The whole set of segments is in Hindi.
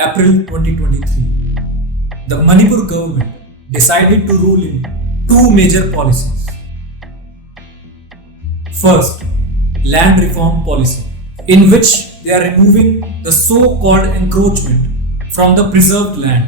April 2023, the Manipur government decided to rule in two major policies. First, land reform policy, in which they are removing the so-called encroachment from the preserved land.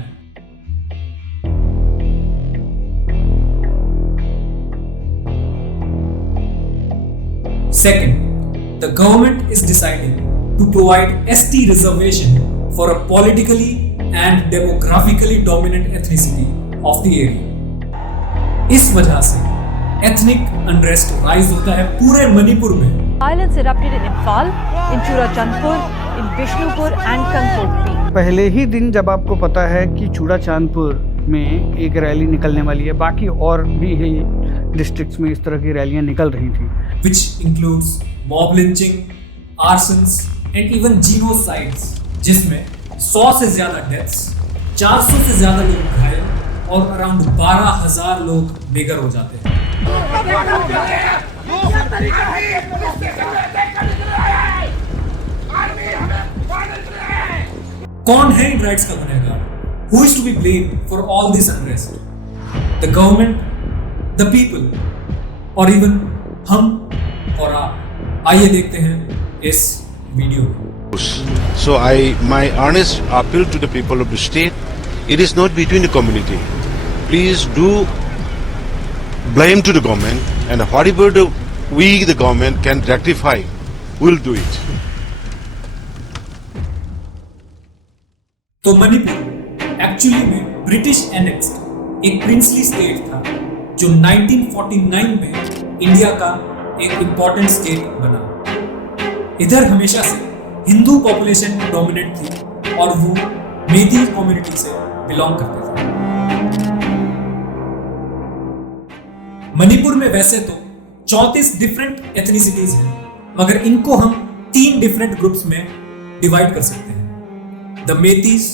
Second, the government is deciding to provide ST reservation for a politically and demographically dominant ethnicity of the area. इस वजह से ethnic unrest rise होता है पूरे मणिपुर में. Violence erupted in Imphal, in Churachandpur, in Bishnupur and Kankotri. पहले ही दिन जब आपको पता है कि चूड़ाचांदपुर में एक रैली निकलने वाली है, बाकी और भी डिस्ट्रिक्ट्स में इस तरह की रैलियां निकल रही थी, which includes mob lynching, arsons and even genocides, जिसमें 100 से ज्यादा डेथ्स, 400 से ज्यादा लोग घायल और अराउंड 12,000 लोग बेघर हो जाते हैं. कौन है इन राइट्स का गुनहगार? Who is to be blamed for all this unrest? The government, the people, और even हम और आप. आइए देखते हैं इस वीडियो को. So my earnest appeal to the people of the state, it is not between the community. Please do blame to the government, and whatever the government can rectify, we'll do it. तो मणिपुर एक्चुअली में ब्रिटिश एनेक्स्ड एक प्रिंसली स्टेट था जो 1949 में इंडिया का एक इंपॉर्टेंट स्टेट बना. इधर हमेशा से हिंदू पॉपुलेशन डोमिनेंट थी और वो मेती कम्युनिटी से बिलोंग करते थे. मणिपुर में वैसे तो 34 डिफरेंट एथनिसिटीज हैं, मगर इनको हम 3 डिफरेंट ग्रुप्स में डिवाइड कर सकते हैं: the Meiteis,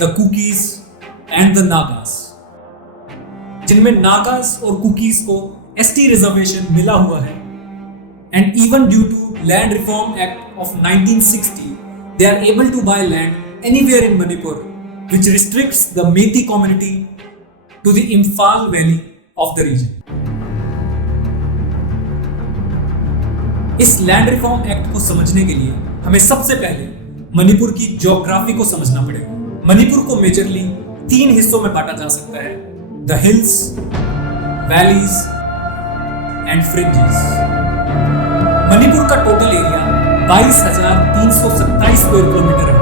the Kukis and the Nagas, जिनमें नागास और कुकीज को एसटी रिजर्वेशन मिला हुआ है. And even due to Land Reform Act of 1960, they are able to buy land anywhere in Manipur, which restricts the Methi community to the Imphal Valley of the region. इस लैंड रिफॉर्म एक्ट को समझने के लिए हमें सबसे पहले मणिपुर की ज्योग्राफी को समझना पड़ेगा. मणिपुर को मेजरली 3 हिस्सों में बांटा जा सकता है: the hills, valleys and fringes. Manipur का टोटल एरिया 22,327 स्क्वायर किलोमीटर है,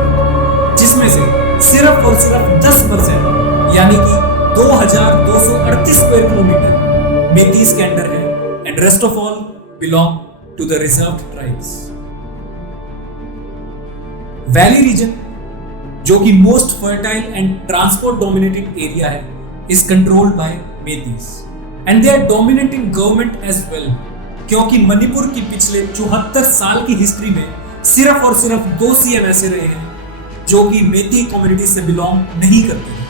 जिसमें से सिर्फ और सिर्फ 10% यानी कि 2,238 स्क्वायर किलोमीटर मेतीज के अंडर है, and rest of all belong to the reserved tribes. Valley region, जो कि most fertile and transport dominated area है, is controlled by Meiteis and they are dominate in government as well, क्योंकि मणिपुर की पिछले 74 साल की हिस्ट्री में सिर्फ और सिर्फ 2 सीएम ऐसे रहे हैं जो कि मेती कम्युनिटी से बिलोंग नहीं करते हैं,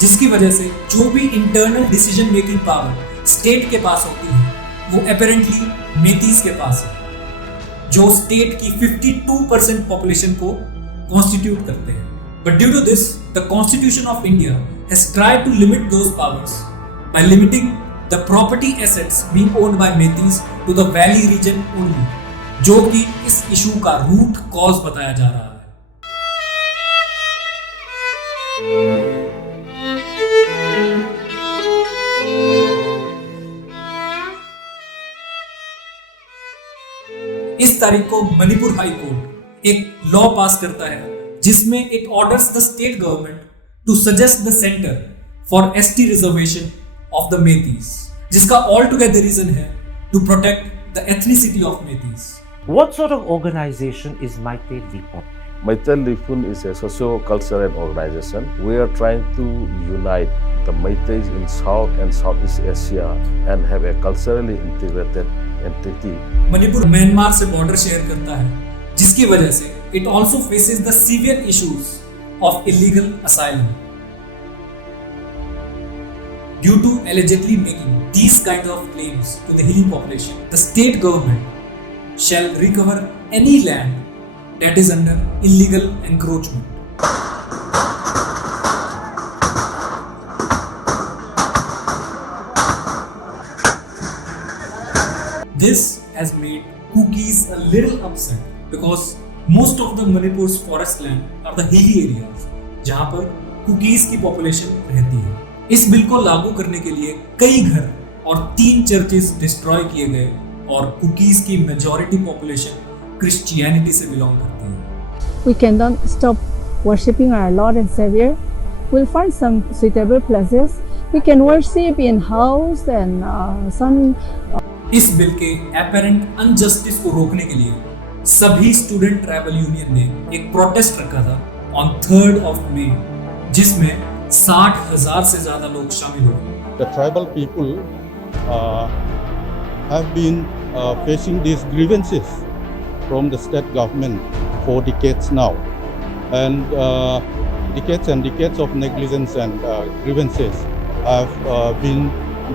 जिसकी वजह से जो भी internal decision making power state के पास होती है वो अपेरेंटली मेतीज के पास है, जो स्टेट की 52% पॉपुलेशन को कॉन्स्टिट्यूट करते हैं. But due to this the constitution of India has tried to limit those powers by limiting the property assets being owned by Metis to the valley region only, जो कि इस इशू का रूट कॉज बताया जा रहा है. इस तारीख को मणिपुर हाई कोर्ट एक लॉ पास करता है जिसमें it orders the state government to suggest the centre for ST reservation of the Metis, जिसका all together reason है to protect the ethnicity of Metis. What sort of organization is Meitei Lipun? Meitei Lipun is a socio-cultural organization. We are trying to unite the Meiteis in South and Southeast Asia and have a culturally integrated entity. Manipur Myanmar से बॉर्डर शेयर करता है, जिसकी वजह से it also faces the severe issues of illegal asylum. Due to allegedly making these kind of claims to the hilly population, the state government shall recover any land that is under illegal encroachment. this has made cookies a little upset because most of the Manipur's forest land are the hilly areas जहां पर कुकीज की पॉपुलेशन रहती है। इस बिल को लागू करने के लिए कई घर और 3 चर्चेस डिस्ट्रॉय किए गए और कुकीज की मेजॉरिटी पॉपुलेशन क्रिश्चियनिटी से बिलोंग करती है। We cannot stop worshipping our Lord and Savior. We'll find some suitable places. We can worship in house and some. इस बिल के एपेरेंट अनजस्टिस को रोकने के लिए सभी स्टूडेंट ट्राइबल यूनियन ने एक प्रोटेस्ट रखा था ऑन 3rd of May, जिसमें 60,000 से ज्यादा लोग शामिल हुए। The tribal people have been facing these grievances from the state government for decades now, and decades of negligence and grievances have been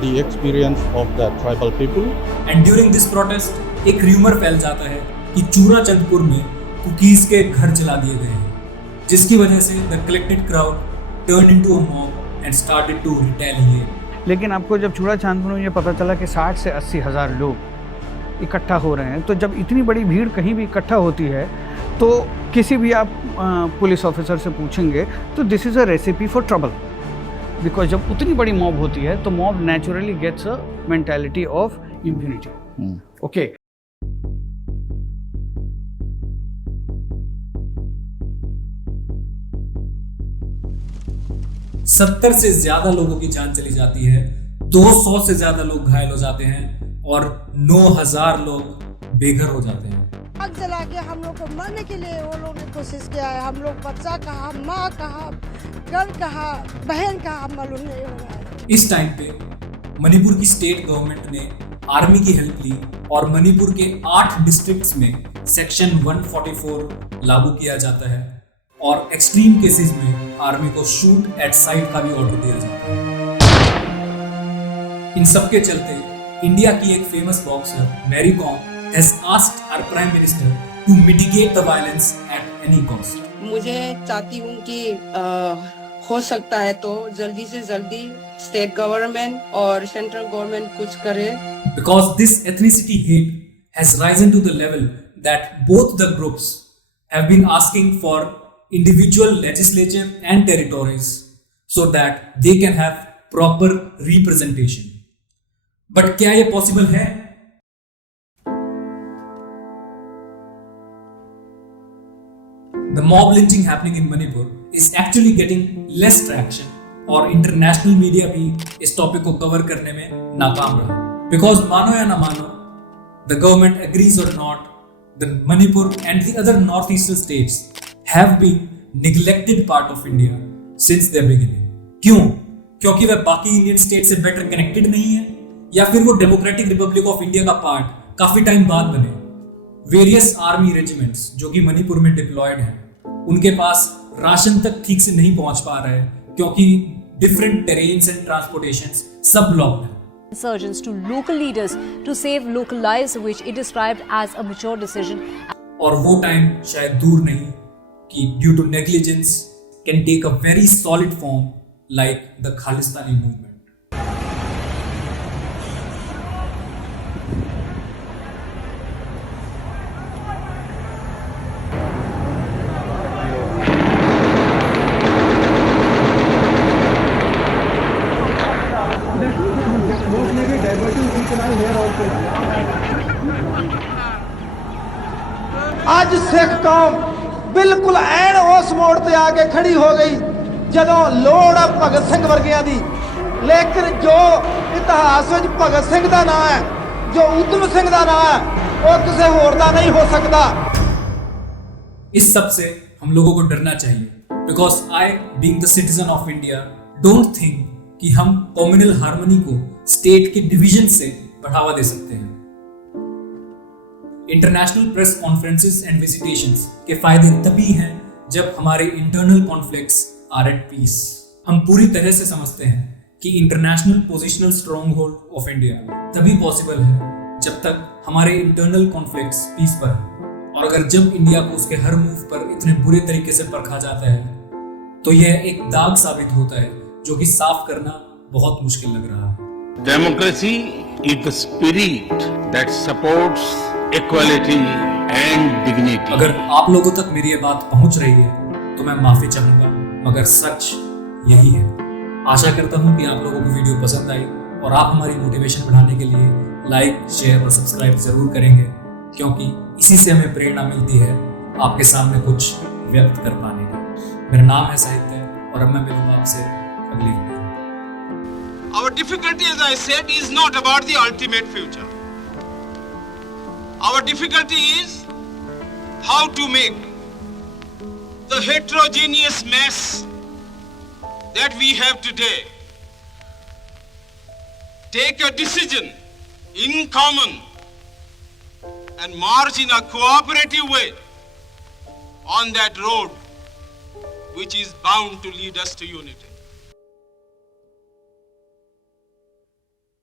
the experience of the tribal people. And during this protest, एक र्यूमर फैल जाता है कि चूरा चंदपुर में कुकीज के घर जला दिए गए हैं, जिसकी वजह से the collected crowd turned into a mob and started to retaliate. लेकिन आपको जब चूड़ा चांदपुर में ये पता चला कि 60 से 80 हज़ार लोग इकट्ठा हो रहे हैं, तो जब इतनी बड़ी भीड़ कहीं भी इकट्ठा होती है तो किसी भी आप पुलिस ऑफिसर से पूछेंगे तो this is a recipe for trouble, because जब उतनी बड़ी मॉब होती है तो mob naturally gets a mentality of immunity. Okay, 70 से ज्यादा लोगों की जान चली जाती है, 200 से ज्यादा लोग घायल हो जाते हैं और 9,000 लोग बेघर हो जाते हैं। आग जला के हम लोग को मारने के लिए वो लोग ने कोशिश किया है। हम लोग बच्चा कहा, माँ कहा, घर कहा, बहन कहा, मालूम नहीं हो रहा है। इस टाइम पे मणिपुर की स्टेट गवर्नमेंट ने आर्मी की हेल्प ली और मणिपुर के 8 डिस्ट्रिक्ट्स में सेक्शन 144 लागू किया जाता है और एक्सट्रीम केसेस में आर्मी को शूट एट साइट का भी ऑर्डर दिया जाता है। इन सब के चलते इंडिया की एक famous boxer Mary Kom has asked our prime minister to mitigate the violence at any cost. मुझे चाहती हूँ कि हो सकता है तो जल्दी से जल्दी स्टेट गवर्नमेंट और सेंट्रल गवर्नमेंट कुछ करे। Because this ethnicity hate has risen to the level that both the groups have been asking for individual legislature and territories so that they can have proper representation. But क्या ये possible है? The mob lynching happening in Manipur is actually getting less traction और इंटरनेशनल मीडिया भी इस टॉपिक को कवर करने में नाकाम रहा। Because मानो या ना मानो, the government agrees or not, the Manipur and the other northeastern states have been neglected part of India since their beginning. क्यों? क्योंकि वह बाकी इंडियन स्टेट से बेटर कनेक्टेड नहीं है या फिर वो डेमोक्रेटिक रिपब्लिक ऑफ इंडिया का पार्ट काफी टाइम बाद बने। वेरियस आर्मी रेजिमेंट्स जो कि मणिपुर में डिप्लॉयड हैं, उनके पास राशन तक ठीक से नहीं पहुंच पा रहे हैं क्योंकि डिफरेंट टेरेन्स एंड ट्रांसपोर्टेशंस सब ब्लॉक्ड हैं। Insurgents to local leaders to save local lives, which it described as a mature decision. और वो टाइम शायद दूर नहीं कि due to negligence can take a very solid form like the Khalistani movement. ਅੱਜ ਸਿੱਖ ਕੌਮ ਬਿਲਕੁਲ ਐਨ ਉਸ ਮੋੜ ਤੇ ਆ ਕੇ ਖੜੀ ਹੋ ਗਈ ਜਦੋਂ ਲੋੜ ਆ ਭਗਤ ਸਿੰਘ ਵਰਗਿਆਂ ਦੀ। ਲੇਕਿਨ ਜੋ ਇਤਿਹਾਸ ਵਿੱਚ ਭਗਤ ਸਿੰਘ ਦਾ ਨਾਮ ਹੈ, ਜੋ ਊਧਮ ਸਿੰਘ ਦਾ ਨਾਮ ਹੈ, ਉਹ ਕਿਸੇ ਹੋਰ ਦਾ ਨਹੀਂ ਹੋ ਸਕਦਾ। इस सब से हम लोगों को डरना चाहिए, because I being the citizen of India don't think कि हम कम्युनल हार्मनी को स्टेट के डिवीजन से बढ़ावा दे सकते हैं। International press conferences and visitations के फायदे तभी हैं जब हमारे internal conflicts are at peace. हम पूरी तरह से समझते हैं कि international positional strong hold of India तभी पॉसिबल है जब तक हमारे इंटरनल कॉन्फ्लिक्ट्स पीस पर है। और अगर जब इंडिया को उसके हर मूव पर इतने बुरे तरीके से परखा जाता है तो यह एक दाग साबित होता है जो कि साफ करना बहुत मुश्किल लग रहा है। Democracy is the spirit that supports equality and dignity. अगर आप लोगों तक मेरी ये बात पहुंच रही है तो मैं माफी चाहूंगा, मगर सच यही है। आशा करता हूं कि आप लोगों को वीडियो पसंद आई और आप हमारी मोटिवेशन बढ़ाने के लिए लाइक, शेयर और सब्सक्राइब जरूर करेंगे, क्योंकि इसी से हमें प्रेरणा मिलती है आपके सामने कुछ व्यक्त कर पाने का। मेरा नाम है साहित्य और अब मैं मिलूंगा आपसे अगली video. Our difficulty, as I said, is not about the ultimate future. Our difficulty is how to make the heterogeneous mess that we have today take a decision in common and march in a cooperative way on that road which is bound to lead us to unity.